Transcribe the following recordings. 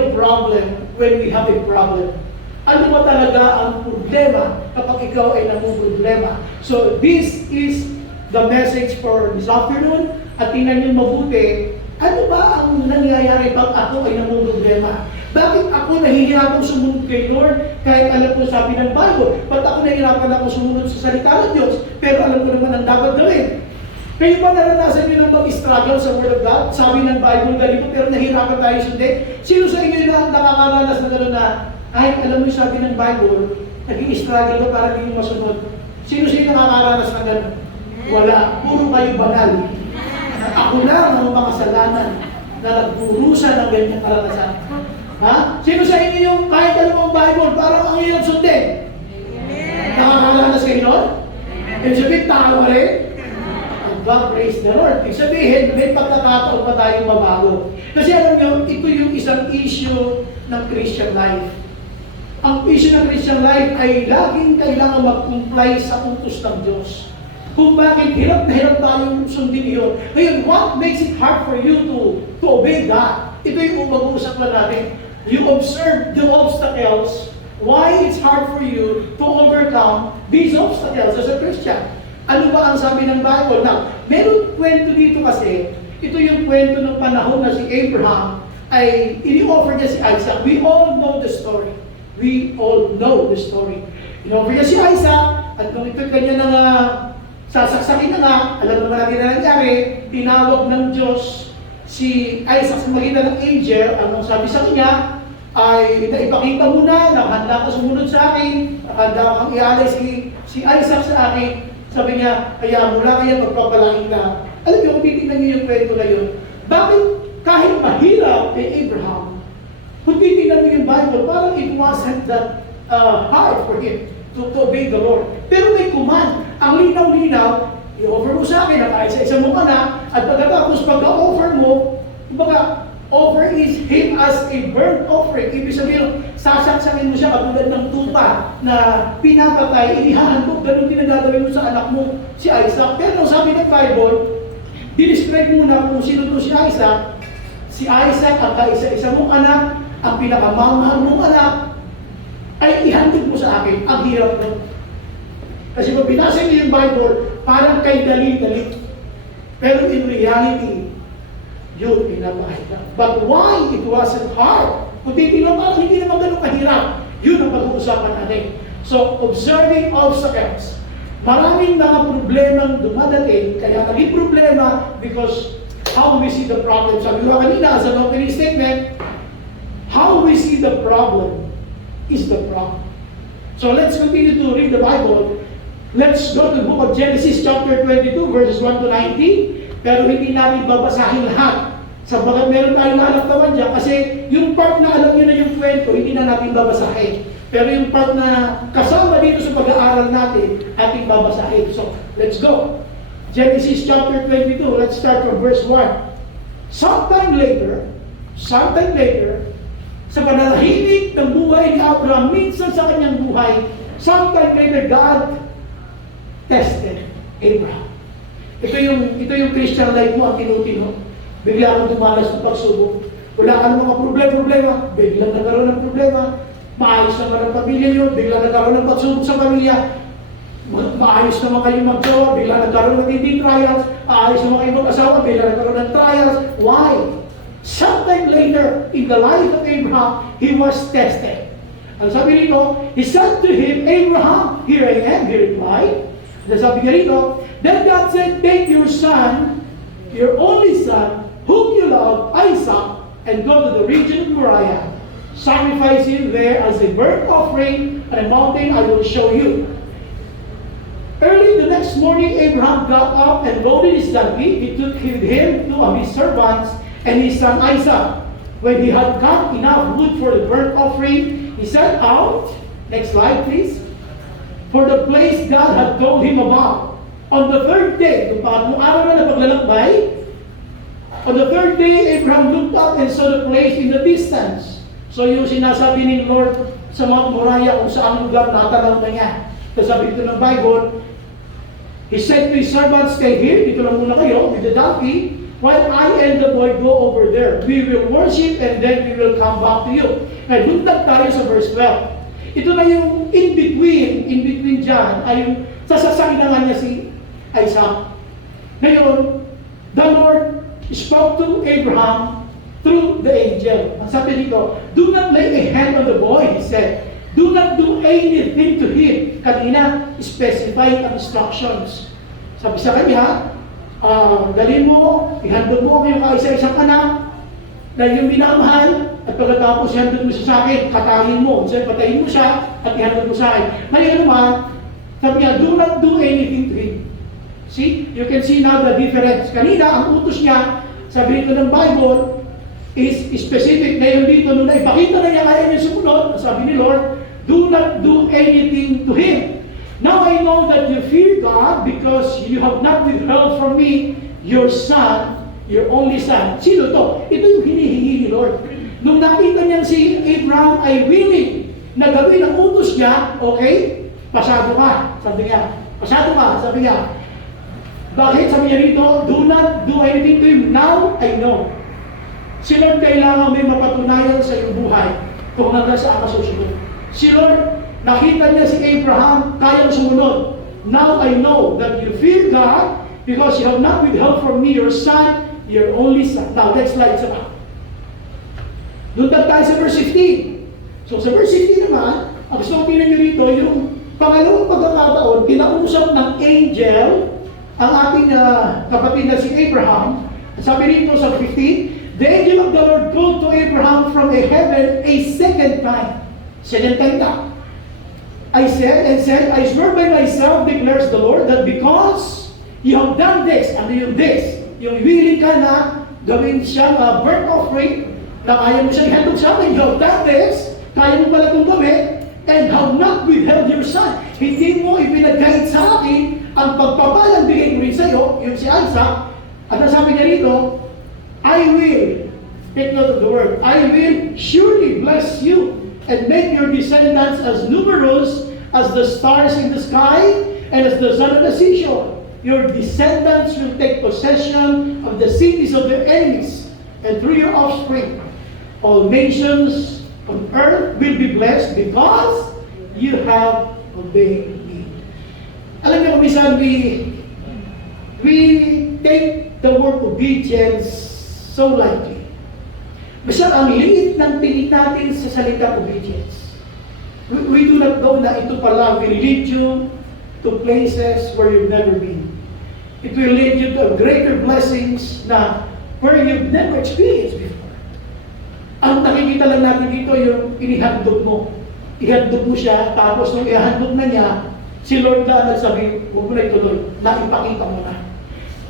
real problem when we have a problem? Ano ba talaga ang problema kapag ikaw ay namumroblema? So this is the message for this afternoon. At tingnan niyo mabuti, ano ba ang nangyayari pag ako ay namumroblema? Bakit ako nahihirapang sumunod kay Lord kahit alam ko sabi ng Bible? Ba't ako nahihirapan ako sumunod sa salita ng Diyos pero alam ko naman ang dapat gawin? Kayo ba naranasan nyo nang mag-struggle sa Word of God? Sabi ng Bible ganito pero nahihirapan tayo sundin? Sino sa inyo na nakakaranas na gano'n na kahit alam mo yung sabi ng Bible, nag-i-struggle ka para hindi mo masunod? Sino nakakaranas na gano'n? Wala. Puro kayo banal. Ako lang ang mga kasalanan na nagpurusa ng ganyang karanasan. Ha? Sino sa inyo yung kahit alam mo ang Bible, parang ang hirap sundin? Nakakaranas kayo nun? Ibig sabihin, tao rin? God praise the Lord. Ibig sabihin, may pagkakataon pa tayong mabago. Kasi alam nyo, ito yung isang issue ng Christian life. Ang issue ng Christian life ay laging kailangan mag-comply sa utos ng Diyos. Kung bakit hirap na hirap tayong sundin yun. Ngayon, what makes it hard for you to obey God? Ito yung mag-uusapan natin. You observe the obstacles, why it's hard for you to overcome these obstacles as a Christian. Ano ba ang sabi ng Bible? Now, meron kwento dito kasi, ito yung kwento ng panahon na si Abraham ay ini-offer niya si Isaac. We all know the story. We all know the story. In-offer niya si Isaac, at nung ito kanya na nga, sasaksakin na nga, alam naman natin na nangyari, tinawag ng Diyos si Isaac sa magitan ng angel. Anong sabi sa kanya ay naipakita mo na handa ka sumunod sa akin, handa kang ialay si Isaac sa akin. Sabi niya, kaya mula kaya magpapalain ka. Alam niyo, kung titignan niyo yung kwento na yun, bakit kahit mahirap kay Abraham, kung titignan niyo yung Bible, parang it wasn't that hard for him to obey the Lord. Pero may command. Ang linaw-linaw, i-offer mo sa akin ang isa-isa mong anak, at pagkatapos pagka-offer mo, kumbaga, offer is him as a burnt offering. Ibig sabihin, sasaksakin mo siya katulad ng tupa na pinapatay, inihahandog, ganun din ang gagawin mo sa anak mo, si Isaac. Pero sabi ng Bible, dinescribe muna kung sino to si Isaac. Si Isaac, ang kaisa-isa mong anak, ang pinakamamahal mong anak, ay ihandog mo sa akin. Ang hirap nun. Kasi kung binasa niyo yung Bible, parang kay dali-dali. Pero in reality, yun, pinapakita. But why it wasn't hard? Kung titignan parang hindi naman ganun kahirap. Yun ang pag-uusapan natin. So, observing obstacles. Maraming mga problemang dumadating, kaya naging problema because how we see the problem. Sabi ko kanina, as an opening statement, how we see the problem is the problem. So, let's continue to read the Bible. Let's go to the book of Genesis chapter 22, verses 1 to 19. Pero hindi namin babasahin lahat. Sabagat meron tayong lalaktawan dyan kasi yung part na alam nyo na yung kwento, hindi na natin babasahin. Pero yung part na kasama dito sa pag-aaral natin, ating babasahin. So, let's go. Genesis chapter 22, let's start from verse 1. Sometime later, sa pananahimik ng buhay ni Abraham, minsan sa kanyang buhay, sometime later, God tested Abraham. Ito yung Christian life mo ang tinutino. Bigla kang dumanas ng pagsubok. Wala ka ng mga problema, biglang nagkaroon ng problema. Maayos naman ang pamilya nyo, biglang nagkaroon ng pagsubok sa pamilya. Maayos naman kayo mag-jowa, biglang nagkaroon ng hindi trials. Maayos naman kayo mag-asawa, biglang nagkaroon ng trials. Why? Sometime later, in the life of Abraham, he was tested. Ang sabi rito, he said to him, Abraham, here I am, he replied. Ang sabi niya rito, then God said, take your son, your only son, whom you love, Isaac, and go to the region of Moriah. Sacrifice him there as a burnt offering on a mountain I will show you. Early the next morning, Abraham got up and loaded his donkey. He took with him two of his servants and his son Isaac. When he had cut enough wood for the burnt offering, he set out. Next slide, please. For the place God had told him about. On the third day, nung araw na paglalakbay, on the third day, Abraham looked up and saw the place in the distance. So yung sinasabi ni Lord sa Mount Moriah kung saan lugar natanaw na niya. Kasi sabi dito ng Bible, he said to his servants, stay here, dito lang muna kayo, with the donkey. while I and the boy go over there. We will worship and then we will come back to you. Ngayon, buntag tayo sa verse 12. Ito na yung in between dyan, ay yung sasasakilangan niya si Isaac. Ngayon, the Lord spoke to Abraham through the angel. Ang sabi dito, do not lay a hand on the boy, he said. Do not do anything to him. Kanina, specified ang instructions. Sabi sa kanya, dalhin mo, ihandog mo yung kaisa-isang anak, na yung minamahal, at pagkatapos ihandog mo siya sa akin, katahin mo, patayin mo siya, at ihandog mo sa akin. Ngayon naman, sabi niya, do not do anything to him. See? You can see now the difference. Kanina, ang utos niya, sabi nito ng Bible, is specific. Ngayon dito, nung naipakita na niya kaya niya sumunod, sabi ni Lord, do not do anything to him. Now I know that you fear God because you have not withheld from me your son, your only son. Sino to? Ito yung hinihingi ni Lord. Nung nakita niya si Abraham ay willing na gawin ang utos niya, okay, pasado ka, sabi niya. Pasado ka, sabi niya. Bakit? Sabi niya rito, do not do anything to him. Now I know. Si Lord kailangan may mapatunayan sa iyong buhay kung hanggang saan ka susunod. Si Lord, nakita niya si Abraham, kayang sumunod. Now I know that you fear God because you have not withheld from me your son, your only son. Now, next slide sa back. Doon tayo sa verse 15. So sa verse 15 naman, ang gusto kong tingnan niyo rito, yung pangalawang pagkakataon, kinausap ng angel ang ating kapatid na si Abraham. Sabi rito sa 15, the angel of the Lord called to Abraham from a heaven a second time. Second time na. I said, I swear by myself, declares the Lord, that because you have done this, ano yung this, yung willing ka na gawin siyang burnt offering, na kaya mo siyang ihandog sa akin, you have done this, kaya mo pala itong gawin, and have not withheld your son. Hindi mo ipinag-guide sa akin ang pagpapalang bigay mo rin sa iyo, yung si Isaac. At sabi niya rito, I will, take note of the word, I will surely bless you and make your descendants as numerous as the stars in the sky and as the sun on the seashore. Your descendants will take possession of the cities of their enemies, and through your offspring, all nations on earth will be blessed because you have obeyed me. Alam niyo, minsan we take the word obedience so lightly. Basta ang liit ng tingin natin sa salita obedience. We do not know na ito pala will lead you to places where you've never been. It will lead you to greater blessings na where you've never experienced before. Ang nakikita lang natin dito yung inihandog mo. Ihandog mo siya, tapos nung ihandog na niya, si Lord na nagsabi, huwag mo na ituloy, naipakita mo na.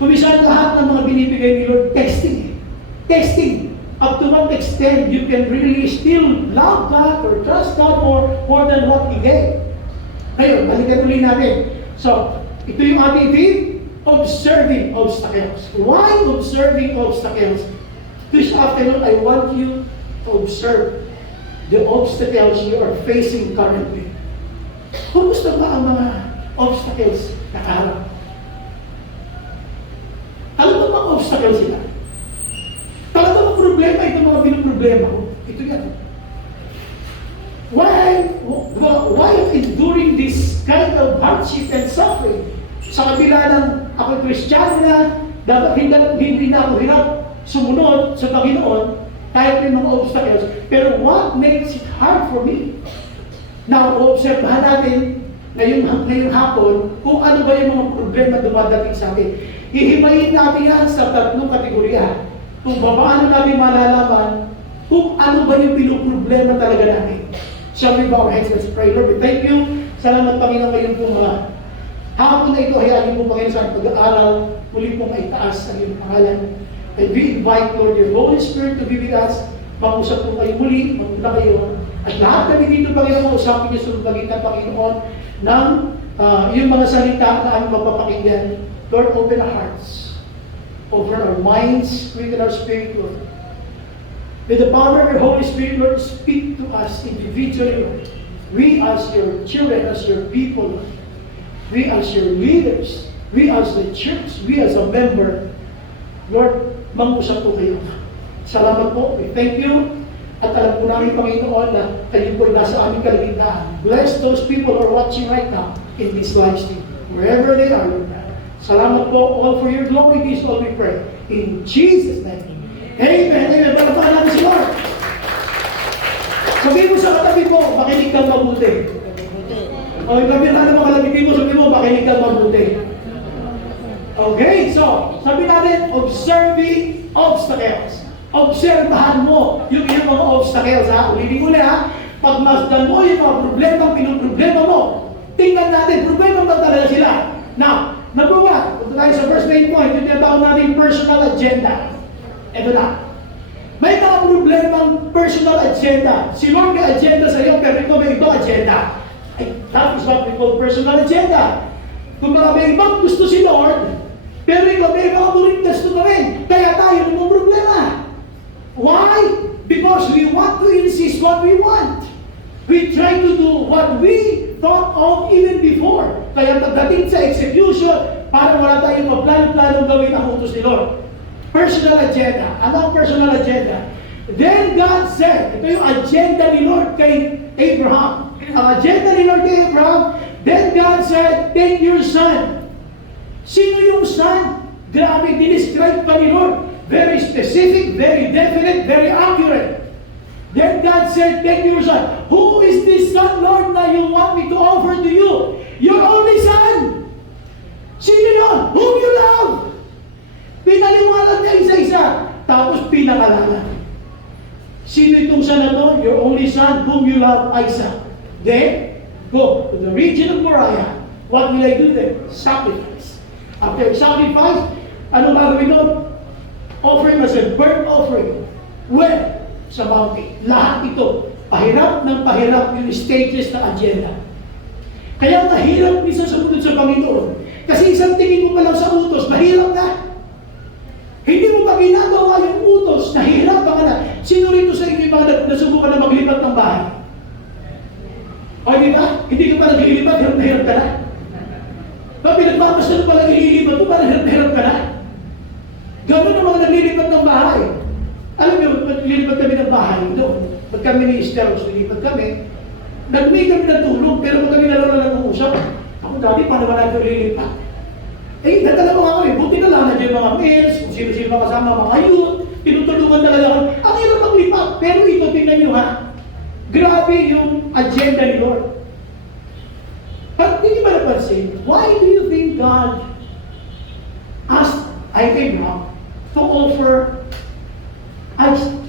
Kumisan lahat ng mga binibigay ni Lord, testing. Testing. Up to what extent you can really still love God or trust God more than what He gave. Ngayon, balikan ulit natin. So, ito yung ating theme, observing obstacles. Why observing obstacles? This afternoon, I want you to observe the obstacles you are facing currently. Kumusta ba ang mga obstacles na araw? Alam mo mga obstacles sila? Talaga mga problema, ito mga binoproblema ko. Ito yan. Why enduring this kind of hardship and suffering? Sa kabila ng ako Kristiyano na, dapat hindi na ako hirap sumunod sa Panginoon, kahit may mga obstacles. Pero what makes it hard for me? Now, obserbahan natin ngayong hapon kung ano ba yung mga problema dumadating sa atin. Hihimayin natin yan sa tatlong kategorya. Kung paano natin malalaman kung ano ba yung pinuproblema talaga natin. Shall we bow our heads? Let's pray. Lord, we thank you. Salamat Panginoon ngayon po mga hapon na ito. Hayaan niyo po Panginoon sa pag-aaral. Muli pong maitaas ang iyong pangalan. And we invite, Lord, your Holy Spirit to be with us. Mag-usap po kayo muli. Magmula kayo. At lahat kami dito, Panginoon, usapin niyo sa lumagitan, Panginoon, ng yung mga salita na aming mapapakinggan. Lord, open our hearts. Open our minds, quicken our spirit, Lord. With the power of your Holy Spirit, Lord, speak to us individually, Lord. We as your children, as your people, Lord. We as your leaders, we as the church, we as a member, Lord, Mang-usap po kayo. Salamat po. We thank you. At alam po namin, Panginoon, na kayo po nasa aming kaligtaan. Bless those people who are watching right now in this live stream. Wherever they are, Lord God. Salamat po, all for your glory. This all we pray. In Jesus' name. Amen. Amen. Palapakan natin si Lord. Sabihin mo sa katabi mo, makinig kang mabuti. O, sabihin na mga kalabigin mo, sabihin mo, makinig kang mabuti. Okay, so, sabi natin, observing obstacles. Obserbahan mo yung iyong mga obstacles, ha? Ulitin ha? Pagmasdan mo yung mga problema mo. Tingnan natin, problema ba talaga sila? Now, number one, punta tayo sa first main point, yung tinatawag natin personal agenda. Ito na. May mga problemang personal agenda. Si Lord may agenda sa iyo, pero ito may ibang agenda. That is what we call personal agenda. Kung may ibang gusto si Lord, pero ikaw may mga muling gusto ka rin. Kaya tayo may problema. Why? Because we want to insist what we want. We try to do what we thought of even before. Kaya pagdating sa execution, parang wala tayong plano-plano gawin ang utos ni Lord. Personal agenda. Ano ang personal agenda? Then God said, ito yung agenda ni Lord kay Abraham. Ang agenda ni Lord kay Abraham, then God said, take your son. Sino yung son? Grabe, dinescribe pa ni Lord. Very specific, very definite, very accurate. Then God said, take your son. Who is this son, Lord, na you want me to offer to you? Your only son. Sino yun? Whom you love. Pinaliwanag niya isa-isa. Tapos pinakalanan. Sino itong son na to? Your only son, whom you love, Isaac. Then, go to the region of Moriah. What will I do there? Sacrifice. After sacrifice, ano gagawin doon? Offer him as a burnt offering. Where? Sa mountain. Lahat ito, pahirap ng pahirap yung stages ng agenda. Kaya mahirap minsan sumunod sa Panginoon. Kasi isang tingin mo pa lang sa utos, mahirap na. Hindi mo pa ginagawa yung utos, nahihirap ka na. Sino rito sa inyo yung mga nasubukan na maglipat ng bahay? O di ba? Hindi ka pa naglilipat, hirap na hirap ka na. Pag pinagpapasal pa lang ililipat mo, parang hirap na hirap ka na. Ganoon ang mga naglilipat ng bahay. Alam niyo, naglilipat kami ng bahay doon. Pag kami ni Esteros, nilipat kami, nag-may kami ng tulong, pero pag kami nag-uusap, ako dati, paano ba natin lilipat? Eh, natala mo nga kami, buti na lang nandiyan mga mails, kung sino-sino makasama, mga youth, tinutulungan talaga kami. Ang hirap maglipat, pero ito, tingnan nyo ha, grabe yung agenda ni Lord. But hindi ba napansin, why do you think God asked Abraham to offer Isaac?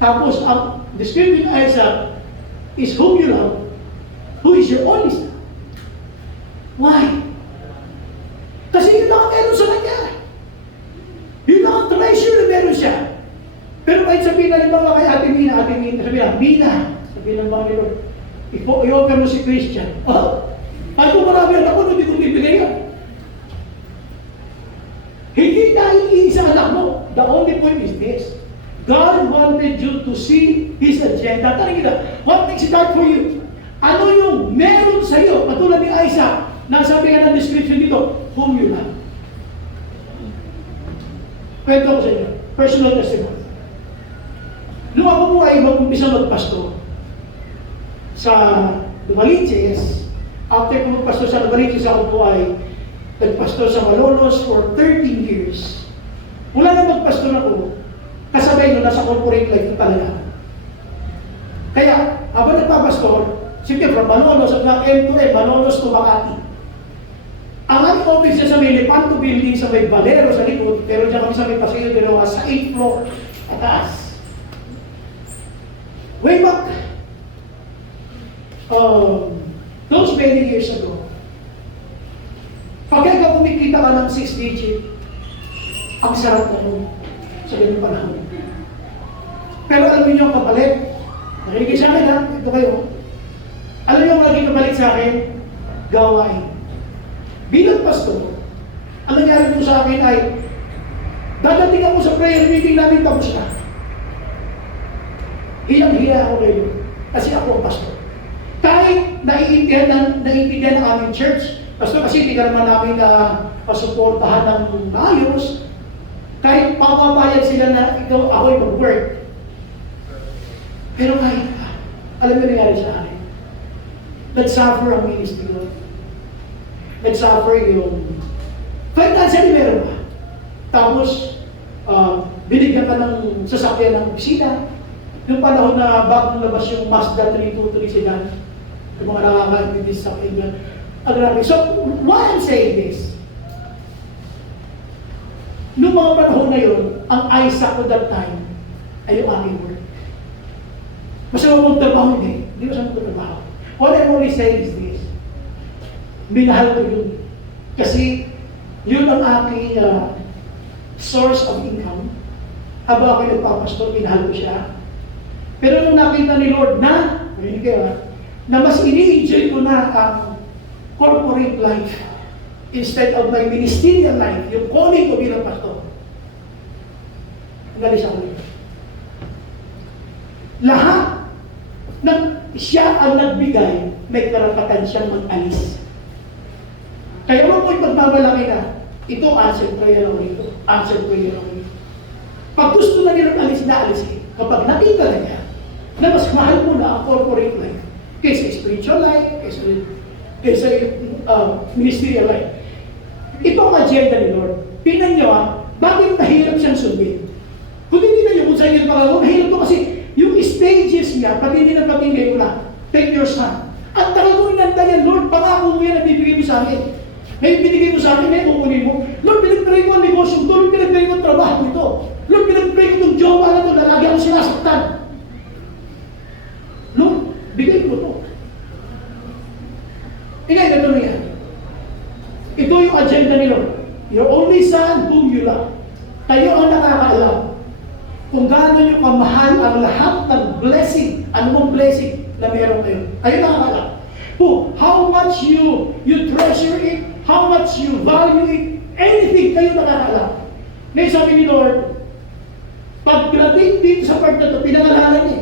Tapos, ang description of Isaac is whom you love, who is your only son. Why? Kasi yun lang ang meron sa kanya. Yun lang ang treasure na meron siya. Pero kahit sabihin na limbawa kay Ate Mina, sabihin na, Mina, sabihin ng mga nilo, i-offer mo si Christian. Oh, at kung marami ang ako, hindi ko bibigay yan. Hindi dahil iisa anak mo. The only point is this. God wanted you to see His agenda. Tanong kita, what makes it hard for you? Ano yung meron sa iyo? Katulad ni Isaac, nasabi nga ng description dito, whom you love. Kwento ko sa inyo, personal testimony. Nung ako po ay mag-umpisa magpasto sa Dumalinches, after ko magpasto sa Dumalinches, ako po ay nagpasto sa Malolos for 13 years. Mula na magpasto na ko, kasabay nyo, nasa corporate life ko talaga. Kaya, habang nagpapastor, sige, from Malolos at M2M, Malolos to Makati. Ang aming office niya sa may Lepanto building, sa may Valero sa likod, pero dyan kami sa may Paseo de Rojas, sa 8th floor, ataas. Way back, those many years ago, pag ikaw kumikita ka ng 6 digit, ang sarap na nun sa ganun panahon. Pero alam niyo ang kapalit, nakinig sa akin ha, ito kayo. Alam niyo ang laging kapalit sa akin? Gawain. Bilang pastor, ang nangyari po sa akin ay, dadating ako sa prayer meeting namin, tapos na. Hiyang-hiya ako kayo, kasi ako ang pastor. Kahit naiintindihan ng aming church, pastor, kasi hindi ka naman namin na pasuportahan ng ayos, Kahit papabayad sila na ikaw, ako'y mag-work. Pero kahit alam mo nangyari sa akin, nag-suffer ang ministry ko. Nag-suffer yung financially meron pa. Tapos, binigyan ka ng sasakyan ng opisina. Yung panahon na bagong labas yung Mazda 323 sedan, yung mga nakaka-introduce sa kaibigan. So, why I'm saying this? Noong mga panahon na yun, ang Isaac ko that time ay yung aking work. Masama mong trabaho, hindi masama mong trabaho. What I'm only saying is this. Minahal ko yun. Kasi yun ang aking source of income. Habang ako nagpapastor, minahal ko siya. Pero nung nakita ni Lord na, na mas ini-enjoy ko na ang corporate life instead of my ministerial life, yung calling ko bilang pastor. Nalis ako nito. Lahat ng siya ang nagbigay, may karapatan siyang mag-alis. Kaya mo po ipagmamalaki na, ito answer prayer ako rito, answer prayer ako rito. Pag gusto na nilang alis na alis eh, kapag nakita na niya, na mas mahal mo na ang corporate life, kaysa spiritual life, kaysa ministerial life. Ito ang agenda ni Lord. Tingnan niyo bakit mahirap siyang sundin? Kung hindi na yung kung sa inyo pangalawa, mahirap to kasi yung stages niya, pati na patingin ko na, take your son. At tagal mo inantayan, Lord, pangako mo yan ang bibigay mo sa akin. May binigay mo sa akin, may kukunin mo. Lord, pinag-pray ko ang negosyo ito. Lord, pinag-pray ko ang trabaho ito. Lord, pinag-pray ko itong jowa na ito na lagi ako sinasaktan. Lord, bigay ko ito. Ito na yan. Ito yung agenda ni Lord. Your only son whom you love. Tayo ang nakakaalam kung gaano nyo kamahal ang lahat ng blessing, anumang blessing na meron kayo. Tayo nakakaalam. How much you treasure it, how much you value it, anything kayo nakakaalam. Ngayon sabi ni Lord, pagdating dito sa part na ito, pinangalanan niya,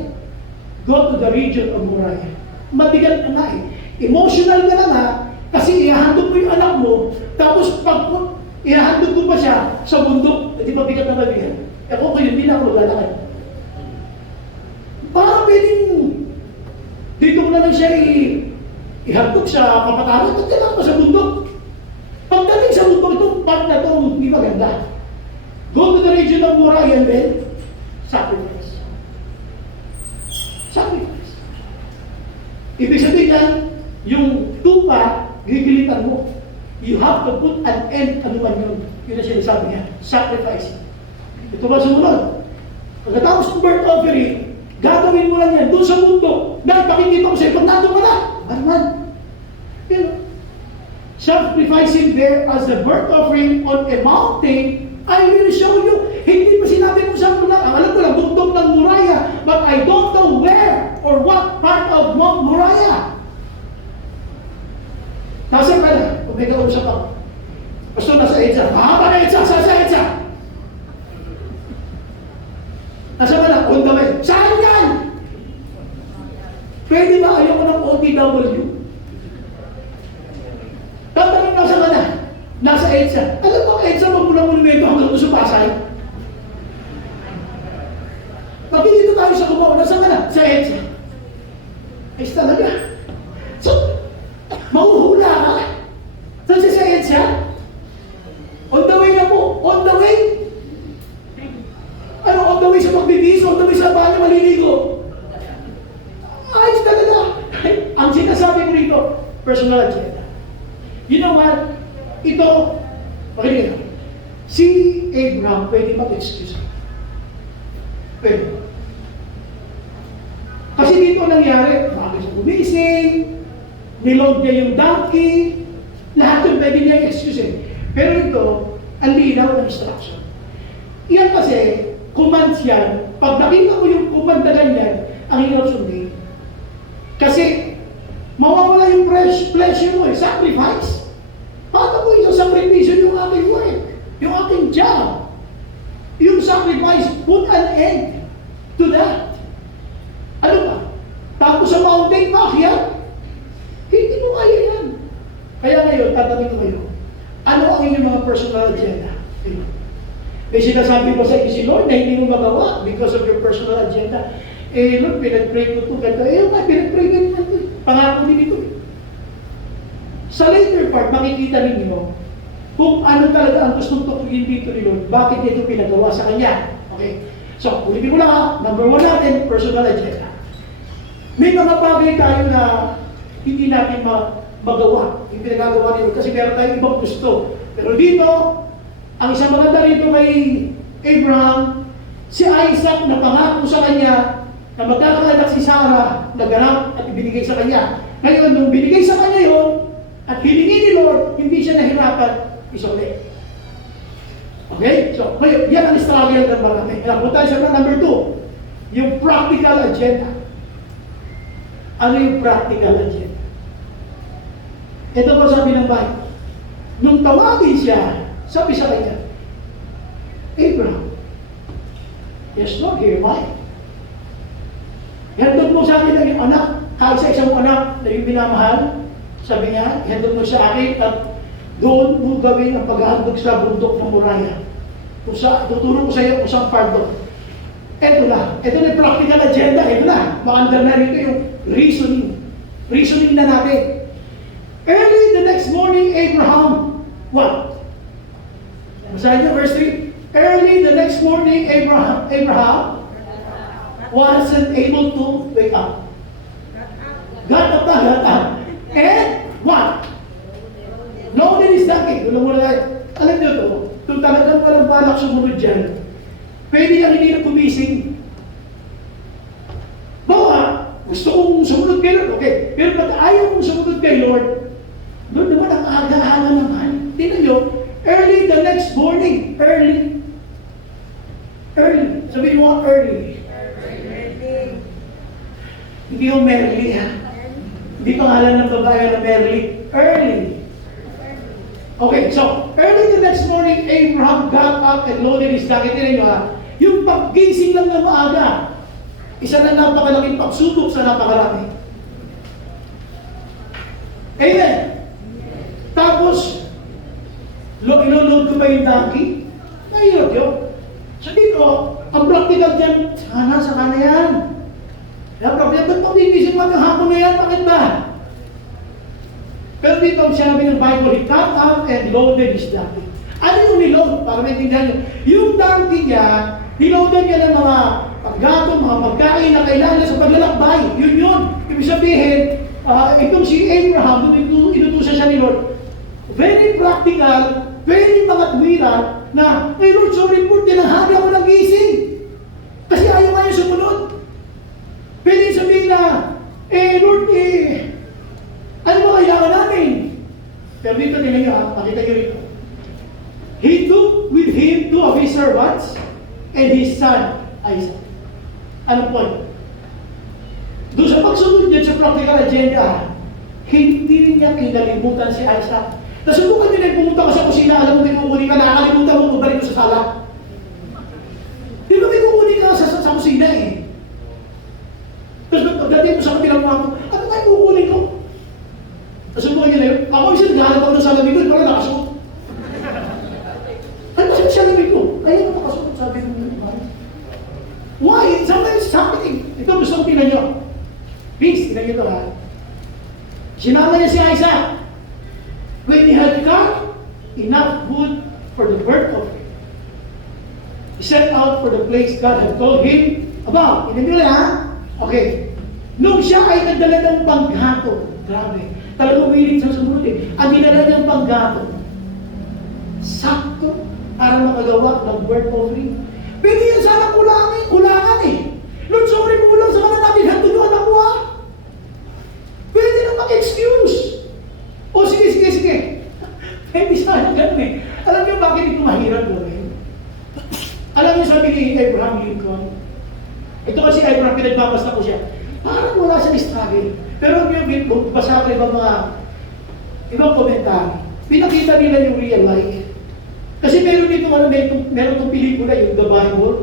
go to the region of Moriah. Mabigat na nga eh. Emotional ka na nga, kasi ihahandog mo yung anak mo, tapos pag ihahandog mo pa siya sa bundok, di ba bigat na mabigat? E kung kayo, hindi na ako maglalakad. Parang pwedeng, dito mo na lang siya ihandog sa kapataran, at kailangan pa sa bundok. Pagdating sa bundok, itong part na ito, hindi maganda. Go to the region of Moriah and then, sacrifice. Sacrifice. Ibig sabihin yan, yung tupa, gigilitan mo. You have to put an end, ano man yun. Yun ang sinasabi niya, sacrifice. Ito ba sumunod? Pagkatapos ng birth offering, gagawin mo lang yan doon sa mundo. Dahil pakikita ko sa'yo, pag nandun ka na, man. Pero, sacrificing there as a birth offering on a mountain, I will show you. Hindi pa sinabi mo sa mga, alam ko lang, bundok ng Moriah, but I don't know where or what part of Mount Moriah. Nasa ka na, kung may kausap ako. Pastor, nasa Edsa. Mahaba na Edsa, sa Edsa. Nasa ka na, on the way. Saan yan? Pwede ba ayaw ko ng OTW? Tatanong nasa ka na, nasa Edsa. Alam mo, Edsa, magmula-monumento hanggang sa Pasay. Pagkikita tayo sa kumawa, nasa ka na, sa Edsa. Ayos talaga. So, mahuhula ka. Saan si Sayed siya? On the way na po. On the way. Ano, on the way sa pagbibis, on the way sa bahay maliligo. Ayos talaga. Ang sinasabi ko rito, personal agenda. You know what? Ito, makinig na. Si Abraham, pwede mag-excuse. Pwede. Kasi dito nangyari, bakit siya gumising, nilog niya yung donkey, lahat yung pwede niya excuse eh. Pero ito, ang linaw ng instruction. Iyan kasi, commands yan, pag nakita mo yung command na ganyan, ang hirap sundin. Kasi, mawawala yung pleasure mo eh, sacrifice. Paano mo yung sakripisyo yung aking work, yung aking job? Yung sacrifice, put an end to that. Ano ba? Tapos sa mountain, maakyat? Hindi mo kaya yan. Kaya ngayon, tatanungin ko kayo, ano ang inyong mga personal agenda? May sinasabi ba sa iyo si Lord na hindi mo magawa because of your personal agenda? Lord, pinag-pray ko ito, ganda. Pinag-pray ko ito. Pangako din ito. Sa later part, makikita ninyo kung ano talaga ang gustong tukuyin dito ni Lord, bakit ito pinagawa sa Kanya. Okay? So, ulitin ko lang ha. Number 1 natin, personal agenda. May mga bagay tayo na hindi natin magawa. Yung pinagagawa nito kasi meron tayong ibang gusto. Pero dito, ang isang maganda rito kay Abraham, si Isaac na pangako sa kanya na magkakaanak si Sarah, naganap at ibinigay sa kanya. Ngayon, nung binigay sa kanya yun, at hilingi ni Lord, hindi siya nahirapan isole. Okay? So, ngayon, yan ang struggle ng marami. Kaya tayo sa number 2, yung practical agenda. Ano yung practical agenda? Ito po sabi ng Bible. Nung tawagin siya, sabi sa kanya, Abraham, yes Lord, here am I. Ihandog mo sa akin ang iyong anak, kahit sa isang anak na yung minamahal, sabi niya, ihandog mo sa akin at doon mo gawin ang paghahandog sa bundok ng Moriah. Tuturo ko sa iyo kung saan part doon. Ito na yung practical agenda, ito na. Makandar na rito yung reasoning. Reasoning na natin. Early the next morning, Abraham, what? Basahin niyo verse 3. Early the next morning, Abraham wasn't able to wake up. Got up. And what? Loaded his donkey. Alam niyo to, kung talagang walang balak sumunod dyan, pwede lang hindi na kumising. Bawa, gusto kong sumunod kay Lord, okay. Pero pag ayaw kong sumunod kay Lord, doon naman ang aga-aga naman. Tingnan nyo, early the next morning, early. Sabihin mo, early. Hindi yung Merly, ha? Hindi pangalan ng babae na Merly. Early. Okay, so, early the next morning, Abraham got up and loaded his donkey. Tingnan nyo, ha? Yung paggising lang na maaga, isa na napakalaking pagsubok sa napakarami. Amen. Tapos, ino-load ko ba yung donkey? Nahirap yun. So dito, ang practical dyan, saka na yan. Kaya practical, ba't pag-iisip mo ng hapon na yan? Bakit ba? Pero dito ang sinabi ng Bible, he got up and loaded his donkey. Ano yung niload? Para maintindihan nyo. Yung donkey niya, niloadan niya ng mga paggato, mga pagkain na kailangan sa paglalakbay. Yun. Ibig sabihin, itong si Abraham, inutusan siya ni Lord. Very practical, very mga tuwiran na, hey Lord, sorry po, tinahali ako ng gising. Kasi ayaw nga yung sumunod. Pwede sabihin na, Lord, ano ba kailangan namin? Pero dito nila nyo, pakita nyo rito. He took with him 2 of his servants and his son, Isaac. Anong point? Doon sa pagsunod niya sa practical agenda, hindi niya kinalimutan si Isaac. Nasubukan niya na pumunta ka sa kusina, alam mo may kukunin ka, nakakalimutan mo, bumalik mo sa sala. Di ba may kukunin ka sa kusina eh? Tapos pagdating mo sa kabilang mga ano tayo kukunin ko? Nasubukan niya na yun. Ako isa naghahanap ako ng salamin ko, wala nakasuot. Ano kasi sa salamin ko? Kaya mo nakasuot, sabi ko. Why? Sometimes it's happening. Ito gusto kong tingnan nyo. Please, tingnan nyo ito ha. Sinama niya si Isaac. When he had got enough wood for the burnt offering, he set out for the place God had told him about. Tingnan nyo ha? Okay. Nung siya ay nagdala ng panggato, grabe, talagang willing sa sumunod eh. Ang dinala niyang panggato, sakto para makagawa ng burnt offering. Pwede yan sana kulangan eh. Lord, sorry, kulang sa kanan natin, hantod yung anak ko ha. Pwede na mag-excuse. O sige. Pwede sana ganun eh. Alam niyo bakit ito mahirap gawin? Alam niyo sabi ni Abraham Lincoln, ito kasi Abraham, pinagbabasta ko siya. Parang wala siyang struggle. Pero yung basa ko ibang komentary. Pinakita nila yung real life. Kasi meron dito, meron itong pelikula, yung The Bible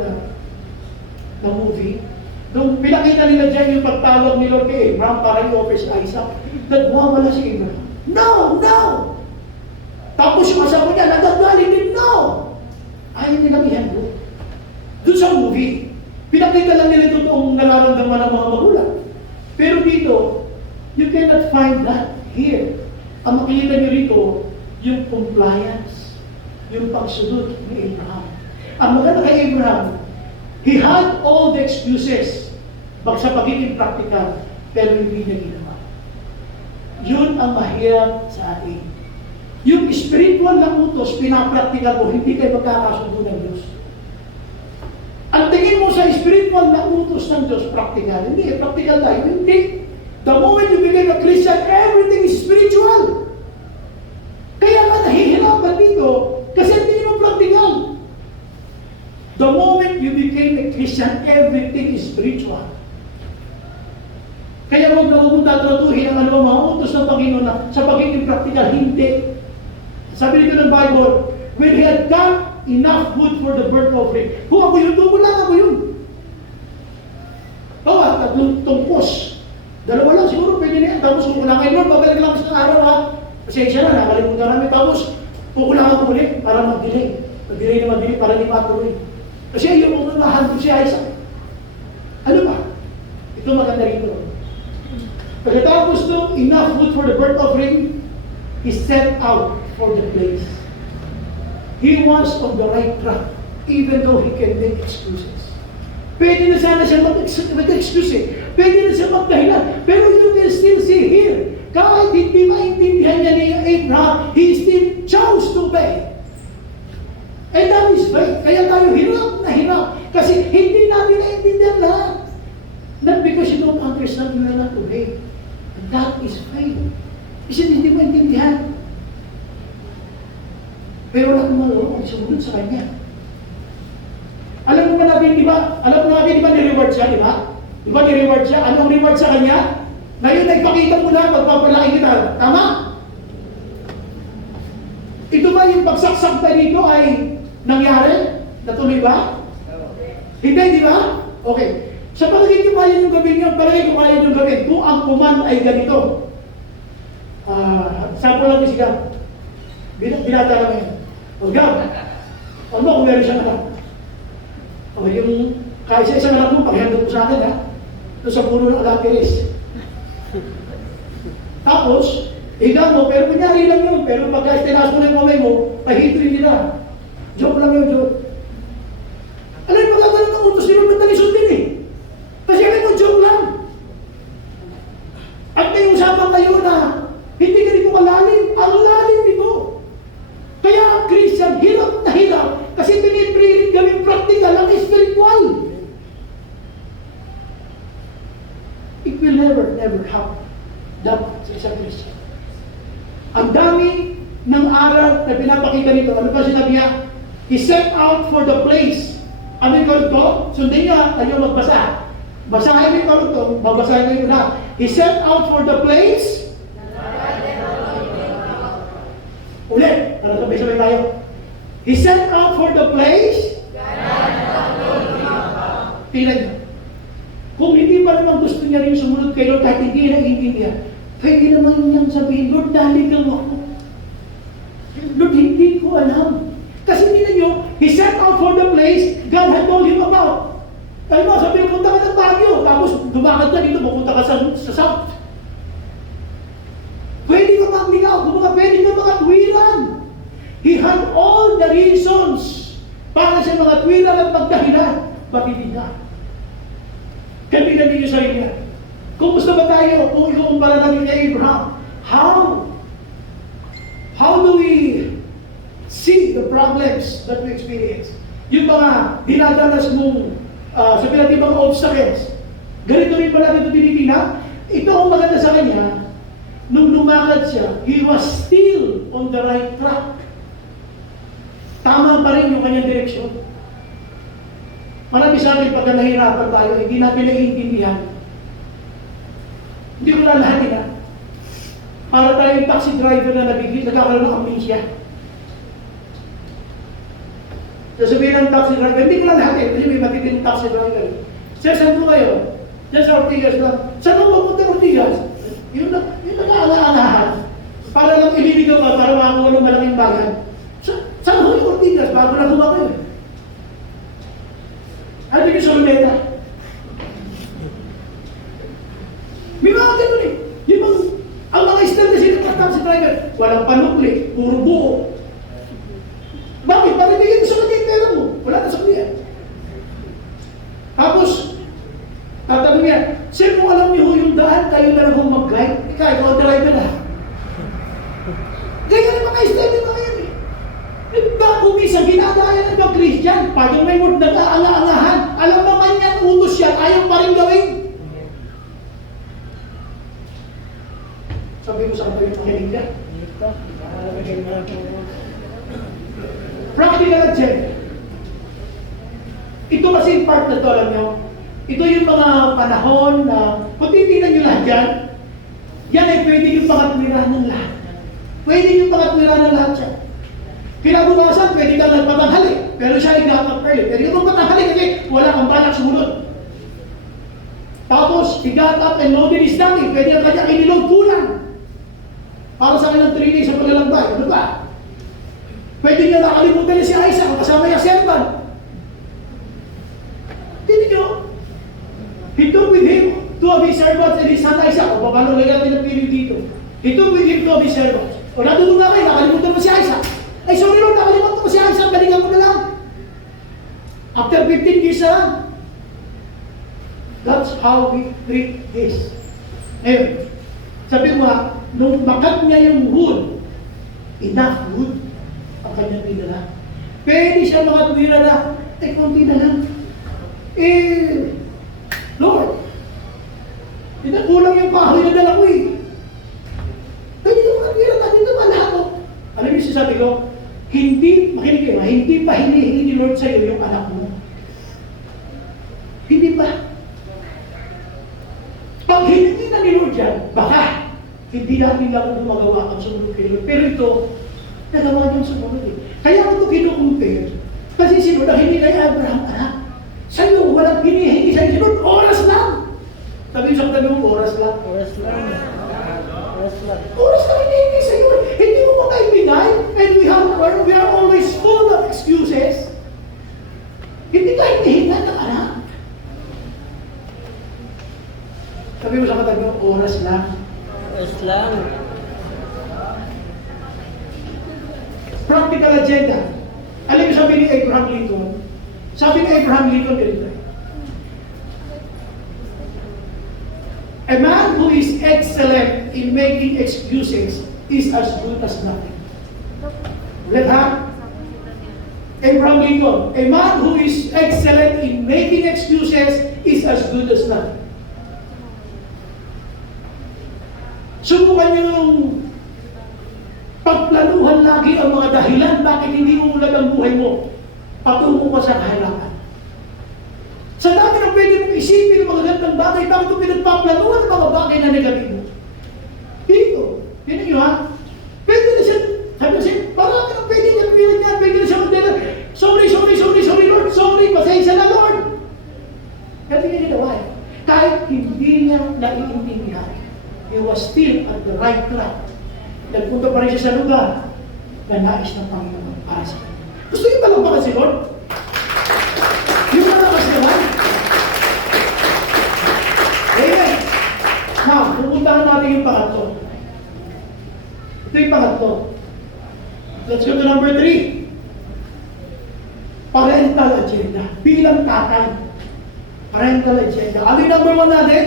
na movie. Nung pinakita nila dyan yung pagtawag ni Lord kay Abraham para i-offer si Isaac, nagwawala si Abraham. No! Tapos yung asawa niya, nagagaling din, no! Ayaw nilang i-handle. Doon sa movie, pinakita lang nila totoong nararamdaman ng mga magulang. Pero dito, you cannot find that here. Ang makikita niyo rito, yung compliance, yung pagsunod ni Abraham. Ang maganda kay Abraham, he had all the excuses sa pagiging practical, pero hindi niya ginawa. Yun ang mahirap sa atin. Yung spiritual na utos, pinapraktikal mo, hindi kayo magkakasundo ng Diyos. Ang tingin mo sa spiritual na utos ng Diyos, practical. Hindi, practical tayo. Hindi. The moment you became a Christian, everything is spiritual. Kaya ka nahihirapan dito, kasi hindi mo practical. The moment you became a Christian, everything is spiritual. Kaya huwag na huwag tatratuhin ang ano mga utos ng Panginoon na sa pagiging practical, hindi. Sabi dito ng Bible, when he had got enough wood for the burnt offering, kung ako yun, tubo lang ako yun. Tatlong tungkos. Dalawa lang siguro, pwede na yan. Tapos kung kulangan, Lord, babalik lang sa araw ha. Pasensya na, nakalimutan namin. Tapos, kukulangan ko ulit para mag-delay. Mag-delay para di matuloy. Kasi yung unahan ko si Isaac. Ano ba? Ito maganda rito. Pagkatapos nung enough wood for the burnt offering, he set out for the place. He was on the right track, even though he can make excuses. Pwede na sana siya mag-excuse eh. Pwede na siya magdahilan. Pero you can still see here, kahit hindi maintindihan niya ni Abraham, he still chose to obey. And that is faith. Kaya tayo hirap na hirap. Kasi hindi natin naintindihan lahat. Not because you don't understand, you will not obey. And that is faith. Kasi hindi mo intindihan. Pero wala kang malawang sumunod sa Kanya. Alam mo natin, di ba? Alam mo natin, di ba ni-reward siya, di ba? Di ba ni-reward siya? Anong reward sa Kanya? Ngayon, ipakita mo na pagpapalaki kita. Tama? Ito ba yung pagsaksak ba dito ay nangyari? Natuloy ba? Hindi, di ba? Okay. Sa palagay ko kaya yung gawin yun, palagay ko kaya yung gawin. Kung ang command ay ganito. Sample lang si Gab. Binata lang yun. O Gab, ano ba kung meron siyang anak? O yung kahit sa isang anak mo, paghandog mo sa akin ha. Ito sa puno ng alapiris. Tapos, higang mo, pero kunyari lang yun. Pero pagka tinaas mo na yung kamay mo, pahituin nila. Joke lang yun, joke. Alam mo, magkakaroon ng utos, di mo madali sundin eh. Kasi alam mo, joke lang. At may usapan kayo na hindi ganito kalalim. Ang lalim nito. Kaya ang Christian, hirap na hirap. Kasi pinipilit gawing practical ang spiritual. It will never happen. Dapat sa isang Christian. Ang dami ng aral na pinapakita nito. Ano pa sinabi niya? He set out for the place. Ano yung ito? Sundin niya, tayo magbasa. Basahin ito ito. Babasahin ko na. He set out for the place. Ulit. Tara, sabay-sabay tayo. He set out for the place. Tingnan niyo. Kung hindi pa naman gusto niya rin sumunod kay Lord kahit hindi na iintindihan, pwede naman niyang sabihin, Lord, daligaw ako. Lord, hindi ko alam. Kasi hindi niyo, he set out for the place God had told him about. Alam mo, sabi mo, punta ka ng Baguio, tapos dumakad ka dito, pupunta ka sa South. Pwede ka magligaw, pwede ka mga tuwiran. He had all the reasons para sa mga tuwiran at magdahilan. Bakit ka? Kanina ninyo sa inyo. Kumusta ba tayo kung ikukumpara natin kay Abraham? How do we see the problems that we experience? Yung mga dinadanas mong sabi natin mga obstacles. Ganito rin pala dito tinitingnan. Ito ang maganda sa kanya. Nung lumakad siya, he was still on the right track. Tama pa rin yung kanyang direksyon. Marami sa akin pagka nahirapan tayo, hindi natin naiintindihan. Hindi ko lalahatin ha. Para tayo yung taxi driver na nagkakaroon ng amnesia. Sasabihin ng taxi driver, hindi ko lalahatin, kasi may matitin taxi driver. Saan po kayo? Diyan sa Ortigas lang. Saan mo pupunta Ortigas? Yung nag-aalahan. Para lang ililigaw ka, para makakuha ng malaking bayan. Saan mo yung Ortigas? Bago na kumakoy. May mga ganun eh. Yung mga, ang mga istel na sinatratap sa driver, walang panukli, puro buo. Bakit? Bakit bigyan mo sa kanya yung pera mo? Wala na sa kanya. Tapos, tatanong niya, sir, kung alam niyo yung daan, kayo na lang mag-guide. Ikaw ang driver na. Ganyan yung mga istel din mga yan eh. Kung isang ginadaya ng mga Christian, pag yung may word nag-aanga-angahan, alam naman niya, utos yan, ayaw pa rin gawin. Sabi ko sa kapatid ng Malaysia. Practical at check. Ito kasi yung part na ito, alam nyo, ito yung mga panahon na, kung titignan nyo lahat yan, yan ay pwede yung pangatwirahan ng lahat. Pwede yung pangatwirahan ng lahat yan. Kinabukasan, pwede kang nagpatanghali, pero siya ay got-up early. Pwede kang magpatanghali kasi wala kang balak sumunod. Tapos, he got up and loaded his donkey. Pwede ang kanya inilog kulang. Para sa kanyang 3 days sa paglalambay. Ano ba? Pwede niya nakalimutan niya si Isaac, kasama niya servant. Tingnan niyo. He took with him 2 of his servants and his son Isaac. O paano lang natin ang period dito? He took with him 2 of his servants. O natulog na kayo, nakalimutan mo si Isaac. Ay, sorry Lord, nakalimutan mo si Isaac, balikan mo na lang. After 15 years na lang. That's how we treat this. Ngayon, sabi mo ha, nung makat niya yung wood, enough wood ang kanyang pinala. Pwede siya makatwira na, konti na lang. Lord, kulang yung kahoy na dala ko eh. Pwede na makatwira na dito ba lahat o? Alam niyo sabi ko, makinig kayo, hindi pa hinihingi ni Lord sa iyo yung anak mo. Hindi pa. Pag hiningi na ni Lord yan, baka hindi natin lang magawa ang sumunod kay Lord. Pero ito, nagawa niyang sumunod eh. Kaya ako ito kinukumpare. Kasi sino na hindi kay Abraham anak? Sa iyo, walang hinihingi sa iyo. Lord, oras lang. Sabi sa katabi mo, oras lang. Oras lang. Oras lang. Oras lang hinihingi sa iyo. Hindi mo pa kayo binay. And we are always full of excuses. Hindi tayo hinihingi ng anak. Sabi mo sa katabi mo, oras lang. Oras lang. Practical agenda. Alam mo sabi ni Abraham Lincoln? Sabi ni Abraham Lincoln ganito. A man who is excellent in making excuses is as good as nothing. Let ha? Abraham Lincoln. A man who is excellent in making excuses is as good as nothing. Subukan niyo yung pagplanuhan lagi ang mga dahilan bakit hindi mo ulag ang buhay mo. Patungo ka sa kahalakan. Sa dami na pwede mong isipin ng mga gandang bagay, bakit ito pinagpaplanuhan ng mga bagay na negatibo? Dito, yun nyo ha? Pwede na siya, sabi na siya, parang na pwede niya, pwede na siya magdala. Sorry Lord, sorry, pasensya na Lord. Kaya hindi niya ginawa eh. Kahit hindi niya naiintindihan, he was still at the right track. Nagpunta pa rin siya sa lugar na nais ng Panginoon para sa kanya. Gusto niyo palagpakan si Lord? Yung malakas naman. Amen. Now, pupuntahan natin yung pangatlo. Ito yung pangatlo. Let's go to number 3. Parental agenda. Bilang tatay. Parental agenda. Ano yung number 1 natin?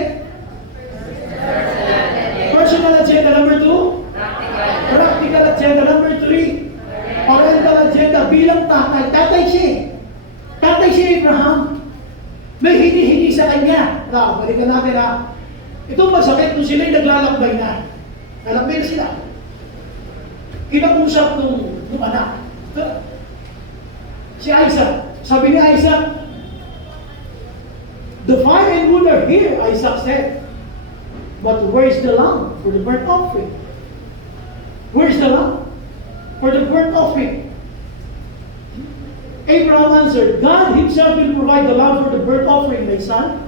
Personal agenda. Number 2? Practical agenda. Number 3? Parental agenda. Bilang tatay. Tatay siya. Tatay si Abraham. May hinihingi sa kanya. Balikan natin ha. Itong masakit kung sila'y naglalakbay na. Nalakbay na sila. Kinausap nung anak. Si Isaac. Sabi ni Isaac, the fire and wood are here, Isaac said. But where's the lamb for the burnt offering? Where's the lamb for the burnt offering? Abraham answered, God himself will provide the lamb for the burnt offering, my son.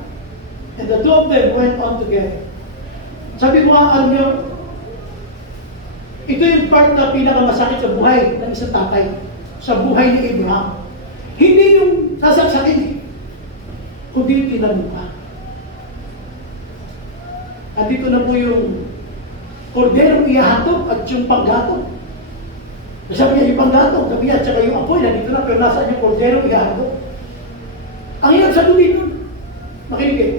And the two of them went on together. Sabi ko, alam niyo, ito yung part na pinakamasakit sa buhay ng isang tatay. Sa buhay ni Abraham. Hindi yung sasaksakin, kundi yung tinanong ka. Andito na po yung kordero ihahatog at yung panggatong. Sabi niya, yung panggatong, sabi niya, at saka yung apoy, nandito na, pero nasaan yung kordero ihahatog. Ang hirap sa dumin nun. Makinig eh.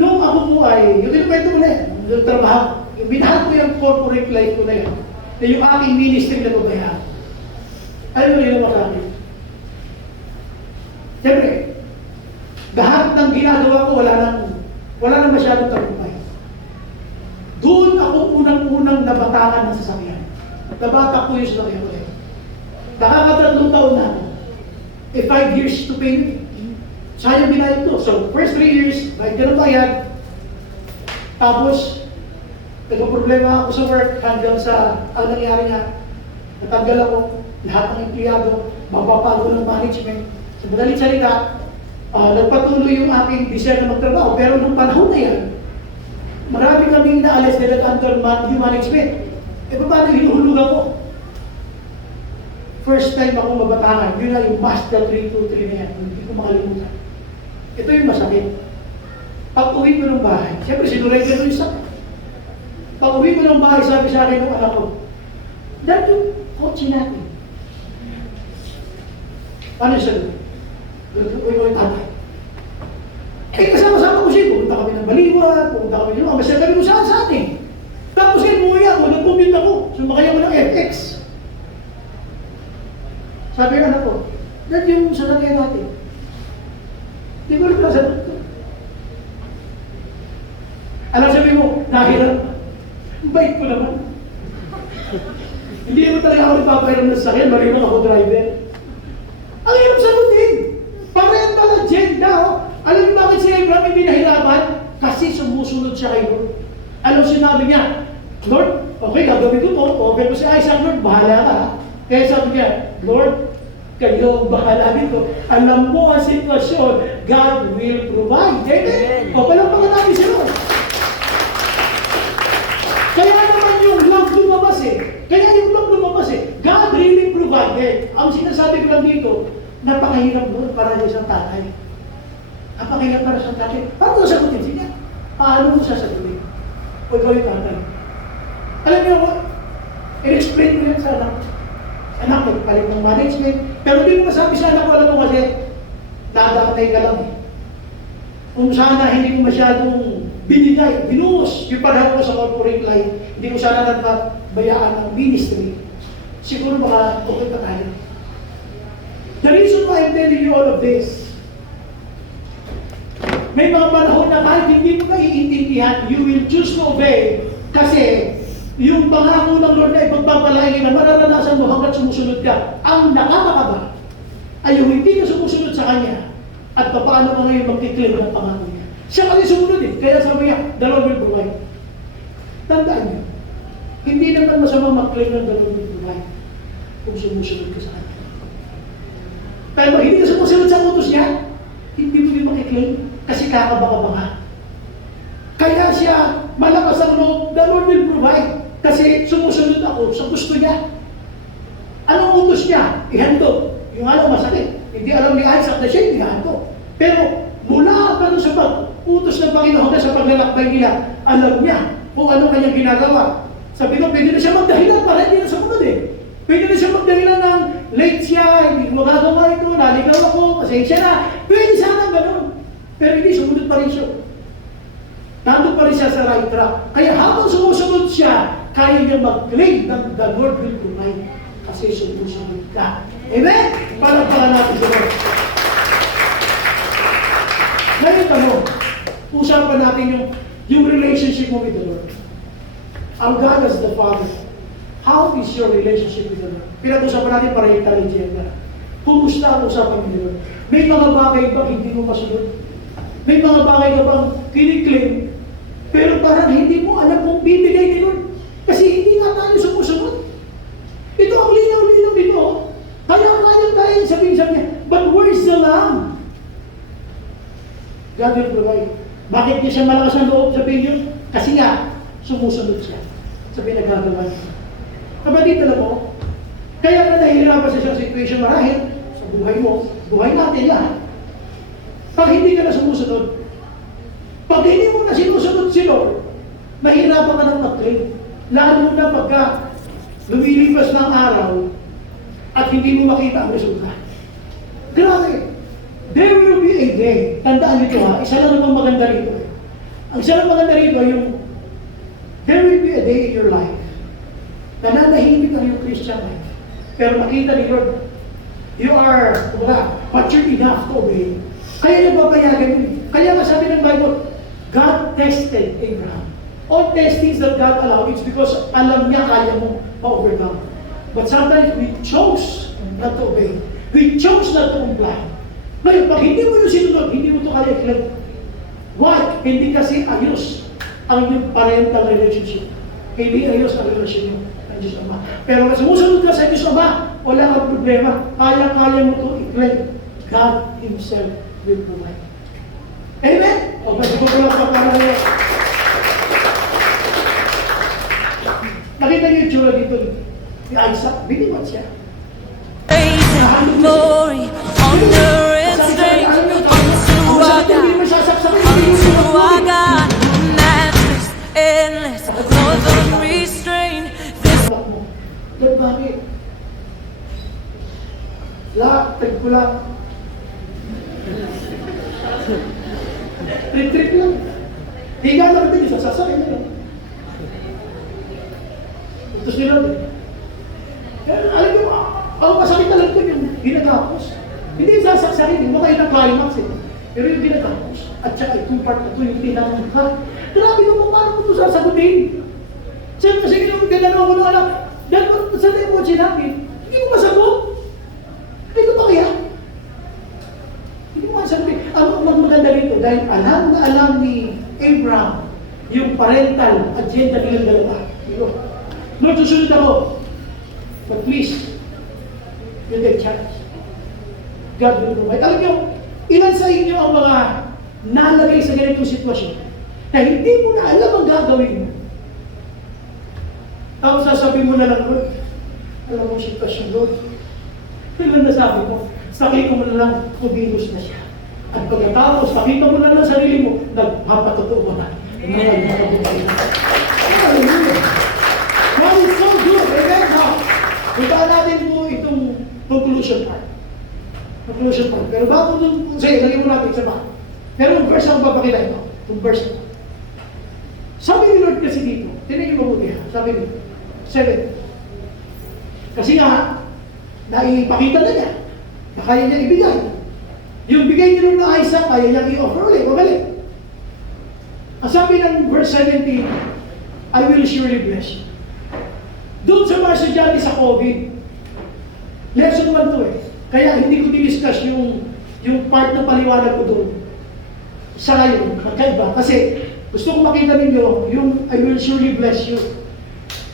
Noong ako po ay, yung kinukwento ko na yan, yung trabaho, yung binahan ko yung corporate life ko na yan, na yung aking ministry na babayaan. Alam mo rin naman sa akin. Siyempre, lahat ng ginagawa ko, wala nang masyadong tagumpay. Doon ako unang-unang nabatangan ng sasakyan. Nabatak ko yung sasakyan ko eh. Nakakatatlong taon na ako. 5 years to pay me. Sayang binayad ko. So, first 3 years, bayad ka ng bayad. Tapos, nagka-problema ako sa work hanggang sa, ang nangyari nga, natanggal ako, lahat ng empleyado, mapapago ng management. Sa madaling salita, nagpatuloy yung aking desire na magtrabaho. Pero nung panahon na yan, marami kaming inaalis na nag-under yung management. Paano hinuhulog ako? First time ako mabatangan, yun na yung Mazda 323 na yan. Hindi ko makalimutan. Ito yung masakit. Pag uwi ko ng bahay, siyempre sinurrender ko yung sakit. Pag uwi ko ng bahay, sabi sa akin ng anak ko, Dad, yung kotse natin. Paano siya doon? Uwi ko yung tatay. Kasama-sama ko siya. Pumunta kami ng Baliwan, pumunta kami ng Masya kami kung saan sa atin. Tapos umuwi ako, nag-commute ako. Sumakay ako ng FX. Sabi ng anak ko, Dad, yung sasakyan natin. Hindi ko rin nasagot ko. Alam sabi mo, nahirap. Bait ko naman. Hindi mo talaga ako nagpapahiram ng sasakyan, marunong ako driver. Ang hirap sagutin. Parental agenda, oh. Alam niyo bakit si Abraham hindi nahirapan? Kasi sumusunod siya kay Lord. Alam sinabi niya, Lord, okay, gagawin ko to. Open ko si Isaac, Lord, bahala ka. Kaya sabi niya, Lord, kayo bahala dito. Alam mo ang sitwasyon, God will provide. Amen? O, palampakan natin si Lord. Kaya naman yung love lumabas eh. God really provided. Ang sinasabi ko lang dito, napakahirap doon para sa isang tatay. Napakahirap para sa tatay. Paano mo sagutin siya? Paano mo sasagutin? O ikaw yung tatay. Alam niyo ako, in-explain ko yan sa anak. Anak, nagpalit ng management. Pero hindi ko masabi sa anak ko, alam mo kasi, nadakatay ka lang eh. Kung sana hindi ko masyadong binigay, binuhos yung panahon ko sa corporate life, hindi ko sana nagbayaan ng ministry, siguro baka okay pa tayo. The reason why I'm telling you all of this, may mga panahon na kahit hindi mo naiintindihan, you will choose to obey kasi yung pangako ng Lord na ipagpapalain na mararanasan mo hanggat sumusunod ka. Ang nakakakaba ay yung hindi ka sumusunod sa Kanya at paano ka ngayon magkiklear ng pangako niya. Siya kasi sumunod eh. Kaya sabi niya, the Lord will provide. Tandaan niyo, hindi naman masama mag-claim ng the Lord will provide kung sumusunod ka sa Kanya. Pero hindi ka sumusunod sa utos niya, hindi mo din makiklaim kasi kakabaka-baka. Kaya siya, malakas ang loob, the Lord will provide kasi sumusunod ako sa gusto niya. Anong utos niya? Ihandog. Yung alam masakit. Hindi alam ni Isaac na siya, ihandog. Pero mula pa sa pag-utos ng Panginoon hanggang sa paglalakbay nila, alam niya kung ano kanyang ginagawa. Sabi ko, pwede na siya magdahilan para hindi na sumunod eh. Pwede na siya magdahilan ng late siya, hindi ko magagawa ito, naligaw ako, pasensya na. Pwede sana gano'n. Pero hindi, sumunod pa rin siya. Nandun pa rin siya sa right track. Kaya habang sumusunod siya, kaya niya mag-claim ng the Lord will provide. Kasi sumusunod ka. Amen? Palagpakan natin sa Lord. Ngayon usapan natin yung relationship mo with the Lord. Ang God as the Father. How is your relationship with the Lord? Pinag-usapan natin parental agenda. Kumusta ang usapan with the Lord? May mga bagay ba hindi mo masunod? May mga bagay ka bang kiniklaim, pero parang hindi mo alam kung bibigay ni Lord. Kasi hindi nga tayo sumusunod. Ito ang linaw-linaw nito. Kaya tayo sabihin niya, but where's the lamb? God will provide. Bakit niya siya malakas ang loob? Sabihin niyo, kasi nga, sumusunod siya sa pinagagawa niya. Kapatid, alam mo, kaya ka nahihirapan sa isang situation marahil sa buhay mo, buhay natin lahat. Pag hindi ka na sumusunod, pag hindi mo na sinusunod si Lord, mahirapan ka ng mag-claim. Lalo na pagka lumilipas ng araw at hindi mo makita ang resulta. Grabe! There will be a day. Tandaan nito ha, isa lang namang maganda rito. Ang isa lang maganda rito yung there will be a day in your life na nanahimik ang iyong Christian life. Pero makita ni Lord, you are, matured enough to obey. Kaya nababayagan mo. Kaya nga sabi ng Bible, God tested Abraham. All testings that God allowed, it's because alam niya kaya mo ma-overcome. But sometimes we chose not to obey. We chose not to comply. Ngayon, pag hindi mo na sinunod, hindi mo ito kaya i-claim. Why? Hindi kasi ayos ang yung parental relationship. Hindi ayos ang relasyon mo ng Diyos Ama. Pero kung sumusunod ka sa Diyos Ama, wala kang problema. Kaya-kaya mo ito i-claim. God Himself will provide. Amen? O, kasi ko lang sa para ngayon. Nakita niyo yung tsura dito. Si Isaac, biniwan siya. Glory, honor, and strength unto our God, matchless, endless, more than restrained. This Lord, bakit? Trip ko lang. Trip lang. Higa lang din, sasasakay na lang. Utos nila din. Pero alam mo, ako masakit na lang ko yung ginagapos. Hindi sasaksakin, mo kayo ng climax eh. Pero yung ginagapos, at saka itong part na ito, yung tinanong ka, grabe naman, paano mo ito sasagutin? Sabi kasi ginagawa ko ng anak, dahil sa tempo sinabi, hindi mo masagot. Hindi ko pa kaya. Hindi mo masagot. Ang maganda rito, dahil alam na alam ni Abraham yung parental agenda nilang dalawa. Lord, susunod ako. But please, you take charge. God will provide. Alam niyo, ilan sa inyo ang mga nalagay sa ganitong sitwasyon na hindi mo na alam ang gagawin mo. Tapos sasabihin mo na lang, Lord, alam mo sitwasyon, Lord. Kailan na sabi mo, sakay ko mo na lang, kubilos na siya. At pagkatapos, pakita mo na lang sarili mo, nagpapatotoo mo na. Hallelujah! God is so good. Amen? Now, puntaan natin po itong conclusion part. Conclusion part. Pero bago dun, sige, lagyan mo natin sa back. Pero yung verse ang papakita ito. Yung verse ito. Sabi ni Lord kasi dito, tinigil mo mabuti ha. Sabi ni 7. Kasi nga, naipakita na niya na kaya niya ibigay. Yung bigay ni Lord na Isaac, kaya niya i-offer ulit. Magaling. Ang sabi ng verse 17, I will surely bless you. Doon sa mga estudyante sa COVID, lesson 1 to eh. Kaya hindi ko diniscuss yung part ng paliwanag ko doon. Sa ngayon, magkaiba. Kasi gusto ko makita ninyo yung I will surely bless you.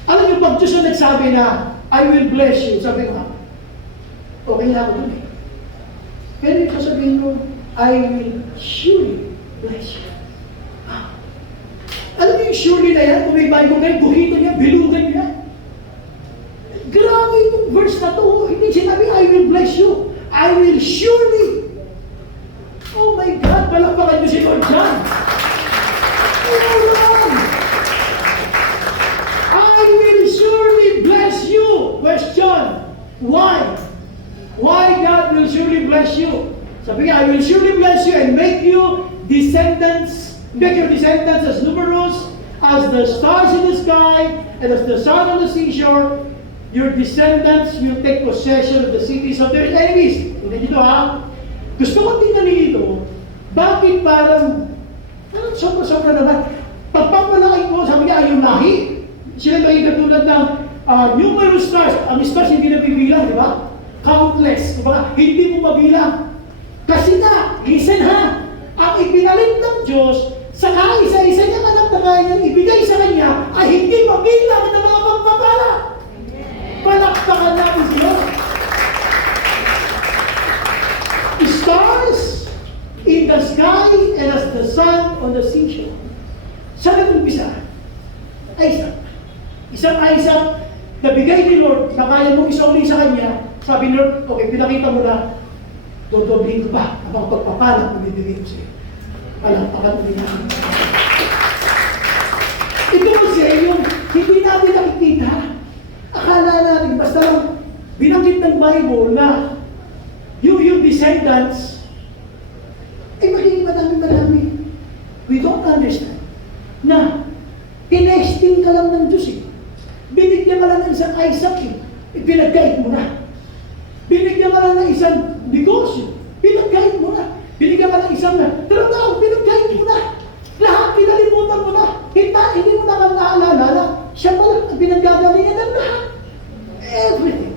Alam niyo, pag Diyos na nagsabi na I will bless you, sabi ko, okay na ako doon eh. Pero ito sabihin ko, I will surely bless you. Alam niyo yung surely na yan, kung may Bible kayo, buhitan niya, bilugan niya. Grabe yung verse na to. Hindi sinabi, I will bless you. I will surely. Oh my God, palakpakan niyo si Lord dyan. Oh, I will surely bless you. Question, why? Why God will surely bless you? Sabi niya, I will surely bless you and make you descendants, make your descendants as numerous as the stars in the sky and as the sun on the seashore. Your descendants will take possession of the cities of their enemies. Tingnan dito ha. Gusto ko tingnan dito, bakit parang sobra-sobra naman. Pagpapalaki ko, sabi niya, ayun lahi. Sila may katulad ng numerous stars. Ang stars hindi nabibilang, di ba? Countless. Diba? Hindi mo mabilang. Kasi na, listen ha, ang ipinalit ng Diyos sa kaisa-isa niyang anak na kaya niyang ibigay sa Kanya ay hindi mabilang ng mga pagpapala. Palakpakan natin siya. Stars in the sky and as the sun on the seashore. Saan nag-umpisa? Isaac. Isang Isaac na bigay ni Lord na kaya mong isauli sa Kanya. Sabi ni Lord, okay, pinakita mo na, dodoblihin ko pa ang mga pagpapala kung bibigay ko sa'yo. Palakpakan ulit natin. Hindi natin nakikita. Akala natin, basta lang binanggit ng Bible na yung descendants, magiging marami. We don't understand na tinesting ka lang ng Diyos eh. Binigyan ka lang ng isang Isaac eh. Pinagkait mo na. Binigyan ka lang ng isang negosyo. Pinagkait mo na. Binigyan ka ng isang trabaho. Pinagkait mo na. Lahat kinalimutan mo na. Hindi mo na naalala na siya pala ang pinaggagalingan ng lahat. Everything.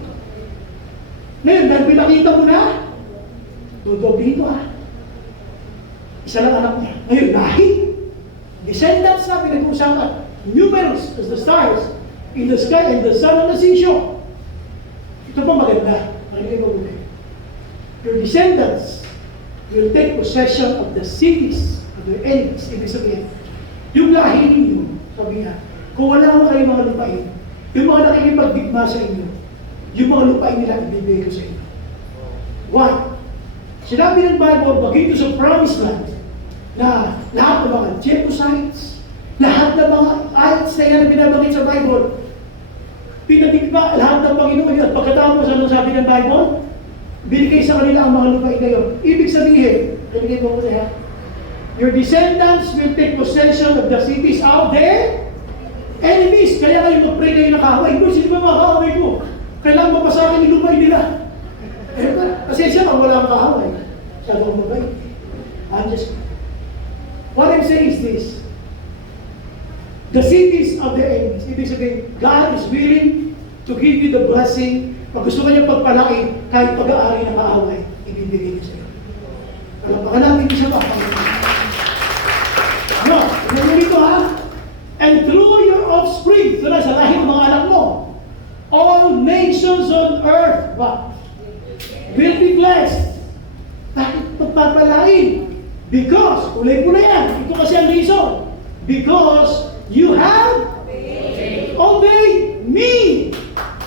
Ngayon, dahil pinakita mo na, dodoblihin mo isa lang anak niya. Ngayon, lahi. Descendants na pinag-uusapan. Numerous as the stars in the sky and the sun on the seashore. Ito pa maganda. Your descendants will take possession of the cities of their enemies. Ibig sabihin, yung lahi ninyo, sabi nga, kung wala mo kayo mga lupain, yung mga nakikipagdigma sa inyo, yung mga lupain nila ibibigay ko sa inyo. Why? Sinabi ng Bible, bagito sa promised land, na lahat ng mga Jebusites, lahat ng mga ites na yan na binabanggit sa Bible, pinadigma lahat ng Panginoon yun. At pagkatapos, ano sabi ng Bible? Binigay sa kanila ang mga lupain na yun. Ibig sabihin, ibigay mo ko na your descendants will take possession of the cities of their enemies. Kaya kayo mag-pray kayo ng kaaway. Hindi, sino ba mga kaaway ko? Kailangan mapasakin yung lupain nila. Kasi siya, wala ang kaaway. Siya daw mabait. What I'm saying is this. The cities of their enemies. Ibig sabihin, God is willing to give you the blessing. Pag gusto ka niya pagpalaki, kahit pag-aari ng kaaway, ibibigay niya sa'yo. Palapakan natin siya pa. Ano? Tignan mo dito ha? And through your offspring, ito na sa lahi ng mga anak mo, all nations on earth, will be blessed. Bakit pagpapalain? Because, ulay po na yan. Ito kasi ang reason. Because you have obeyed me.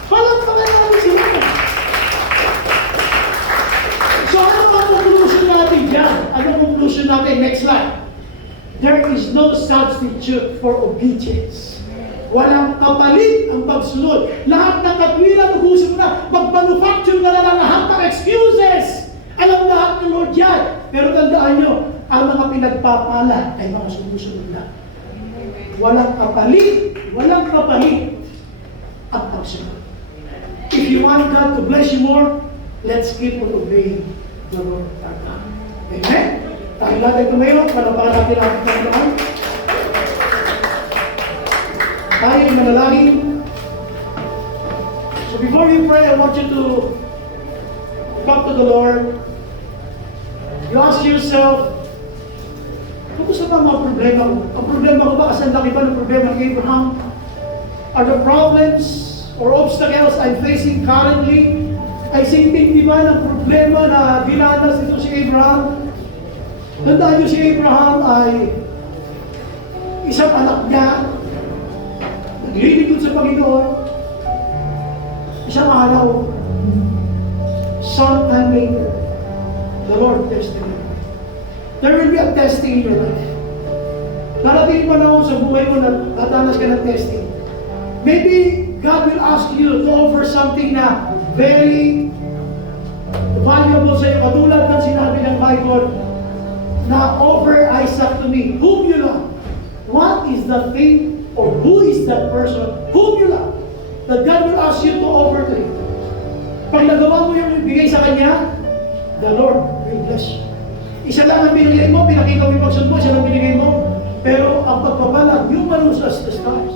Palapakan natin sila. So, ano ang conclusion natin dyan? Anong conclusion natin? Next slide. There is no substitute for obedience. Walang kapalit ang pagsunod. Lahat ng katwiran, ubusin mo na. Mag-manufacture na lang lahat ng excuses. Alam lahat ng Lord yan. Pero tandaan nyo, ang mga pinagpapala ay mga sumusunod na. Walang kapalit ang pagsunod. If you want God to bless you more, let's keep on obeying the Lord our God. Amen? Tayo natin tumayo, palapakan natin ang Panginoon. Tayo ay manalangin. So before you pray, I want you to come to the Lord. You ask yourself, kumusta ba mga problema ko? Ang problema ko ba, kasi ang laki ba ng problema ng Abraham? Are the problems or obstacles I'm facing currently ay singping di ba ng problema na dinanas nito si Abraham? Tandaan niyo si Abraham ay isang anak niya, naglilingkod sa Panginoon, isang araw, sometime later, the Lord tested him. There will be a testing in your life. Darating panahon sa buhay mo na tatanas ka ng testing. Maybe God will ask you to offer something na very valuable sa iyo. Katulad ng sinabi ng Bible na offer Isaac to me. Whom you love? What is the thing or who is that person whom you love? That God will ask you to offer to him. Pag nagawa mo yung bigay sa Kanya, the Lord will bless you. Isa lang ang binigay mo, pinakita mo yung pagsunod mo, isa lang binigay mo. Pero ang pagpapala, numerous as the stars.